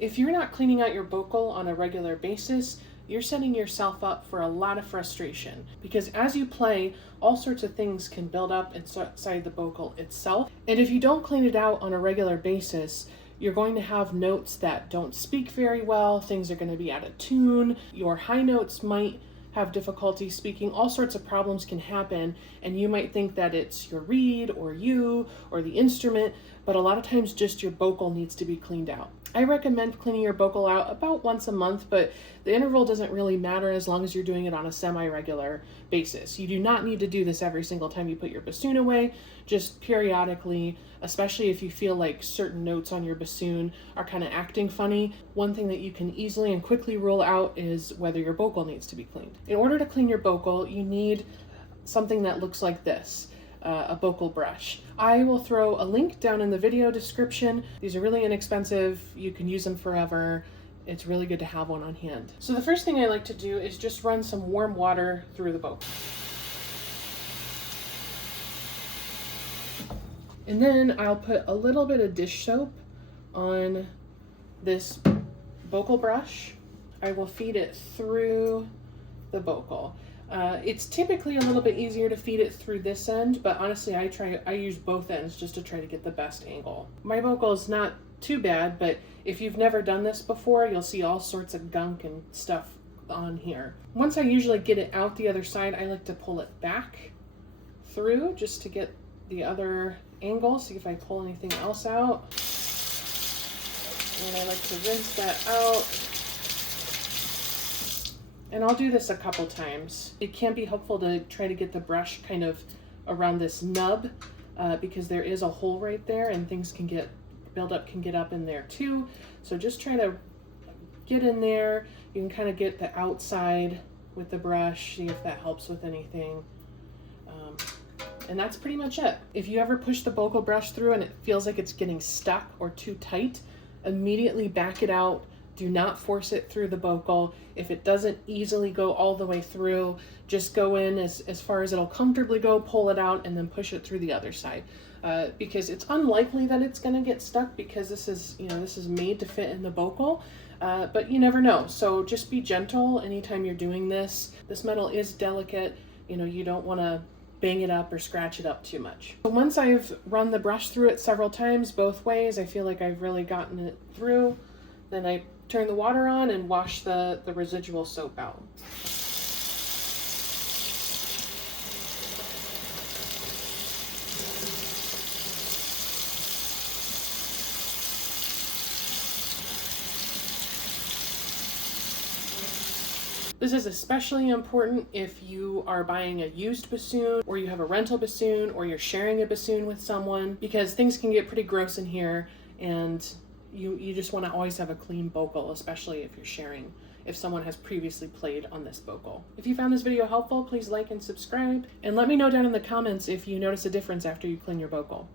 If you're not cleaning out your Bocal on a regular basis, you're setting yourself up for a lot of frustration, because as you play, all sorts of things can build up inside the Bocal itself. And if you don't clean it out on a regular basis, you're going to have notes that don't speak very well, things are going to be out of tune, your high notes might have difficulty speaking, all sorts of problems can happen, and you might think that it's your reed or you or the instrument, but a lot of times just your Bocal needs to be cleaned out. I recommend cleaning your Bocal out about once a month, but the interval doesn't really matter as long as you're doing it on a semi-regular basis. You do not need to do this every single time you put your bassoon away, just periodically, especially if you feel like certain notes on your bassoon are kind of acting funny. One thing that you can easily and quickly rule out is whether your Bocal needs to be cleaned. In order to clean your Bocal, you need something that looks like this. A Bocal brush. I will throw a link down in the video description. These are really inexpensive. You can use them forever. It's really good to have one on hand. So the first thing I like to do is just run some warm water through the Bocal. And then I'll put a little bit of dish soap on this Bocal brush. I will feed it through the Bocal. It's typically a little bit easier to feed it through this end, but honestly I use both ends just to try to get the best angle. My Bocal is not too bad, but if you've never done this before, you'll see all sorts of gunk and stuff on here. Once I usually get it out the other side, I like to pull it back through just to get the other angle, see if I pull anything else out. And I like to rinse that out. And I'll do this a couple times. It can be helpful to try to get the brush kind of around this nub because there is a hole right there and things can get, buildup can get up in there too. So just try to get in there. You can kind of get the outside with the brush, see if that helps with anything. And that's pretty much it. If you ever push the Bocal brush through and it feels like it's getting stuck or too tight, immediately back it out. Do not force it through the Bocal. If it doesn't easily go all the way through, just go in as far as it'll comfortably go, pull it out, and then push it through the other side. Because it's unlikely that it's going to get stuck because this is made to fit in the Bocal, but you never know. So just be gentle anytime you're doing this. This metal is delicate. You don't want to bang it up or scratch it up too much. So once I've run the brush through it several times, both ways, I feel like I've really gotten it through. Then I turn the water on and wash the residual soap out. This is especially important if you are buying a used bassoon, or you have a rental bassoon, or you're sharing a bassoon with someone, because things can get pretty gross in here, and you just want to always have a clean Bocal, especially if you're sharing, if someone has previously played on this Bocal. If you found this video helpful, please like and subscribe, and let me know down in the comments if you notice a difference after you clean your Bocal.